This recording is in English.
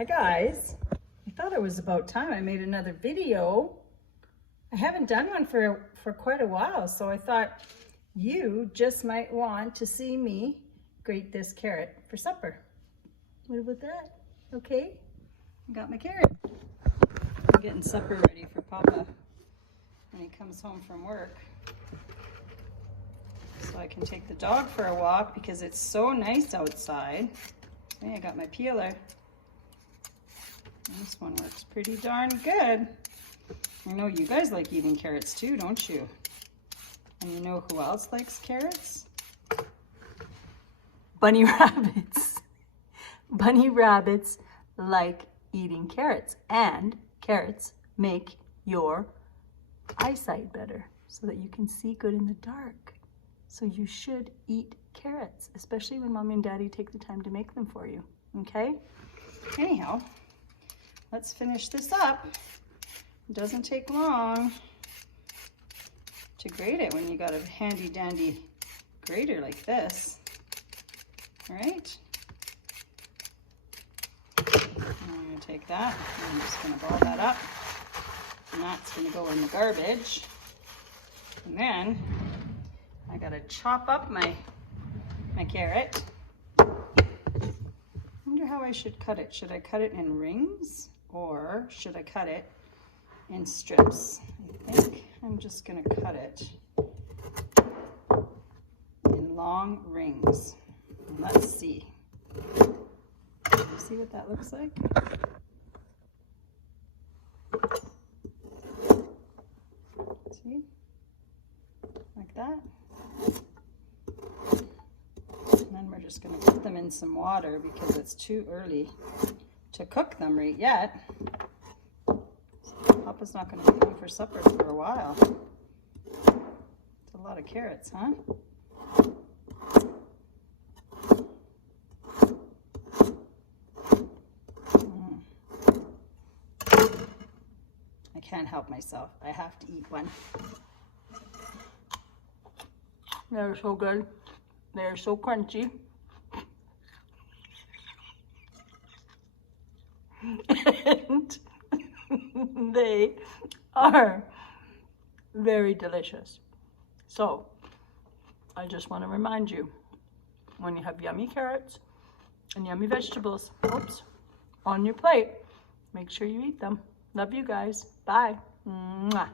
Hi guys, I thought it was about time I made another video. I haven't done one for quite a while, so I thought you just might want to see me grate this carrot for supper. What about that? Okay, I got my carrot. I'm getting supper ready for Papa when he comes home from work, so I can take the dog for a walk because it's so nice outside. Hey, I got my peeler. This one works pretty darn good. I know you guys like eating carrots too, don't you? And you know who else likes carrots? Bunny rabbits. Bunny rabbits like eating carrots, and carrots make your eyesight better so that you can see good in the dark. So you should eat carrots, especially when Mommy and Daddy take the time to make them for you, okay? Anyhow, let's finish this up. It doesn't take long to grate it when you got a handy dandy grater like this. All right. I'm gonna take that, and I'm just gonna ball that up, and that's gonna go in the garbage. And then I gotta chop up my carrot. I wonder how I should cut it. Should I cut it in rings or should I cut it in strips? I think I'm just gonna cut it in long rings. Let's see. See what that looks like? See? Like that. And then we're just gonna put them in some water because it's too early to cook them right yet. Papa's not gonna be home for supper for a while. It's a lot of carrots, huh? I can't help myself. I have to eat one. They're so good. They're so crunchy. And they are very delicious. So I just want to remind you, when you have yummy carrots and yummy vegetables, on your plate, make sure you eat them. Love you guys. Bye. Mwah.